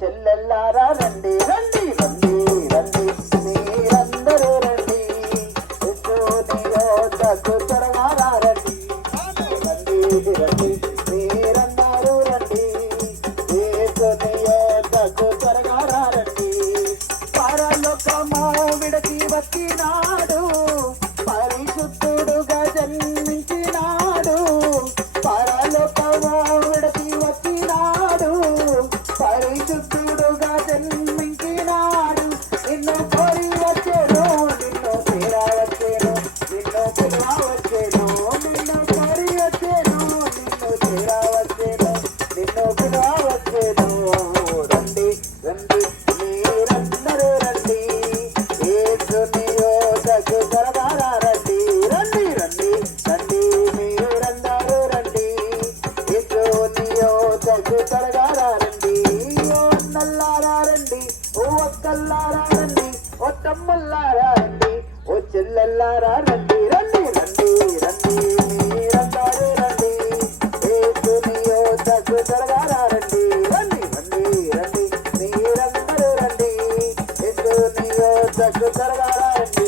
చెల్లెల్లారా రండి రండి రండి రండి మీరందరూ రండి యేసునియోతకు త్వరగా రండి రండి రండి మీరందరూ రండి యేసునియోతకు త్వరగా రండి పరలోకము విడచి వచ్చినాడు పరిశుద్ధుడుగా జన్మించినాడు పరలోకము విడచి వచ్చినాడు పరిశుద్ధుడుగా జన్మించినాడు నిన్ను కోరి వచ్చేను నిన్ను తీరా వచ్చేను నిన్ను పిలువ వచ్చేను నిన్ను కోరి వచ్చేను నిన్ను తీరా వచ్చేను నిన్ను పిలువ వచ్చేను రండి రండి మీరందరూ రండి యేసునియోతకు త్వరగా రండి రండి రండి రండి మీరందరూ రండి యేసునియోతకు త్వరగా రండి ఓ అన్నల్లారా రండి ఓ అక్కల్లారా రండి ఓ తమ్ముల్లారా రండి ఓ చెల్లెల్లారా రండి రండి రండి రండి మీరందరూ రండి యేసునియోతకు త్వరగా రండి రండి రండి రండి మీరందరూ రండి యేసునియోతకు త్వరగా రండి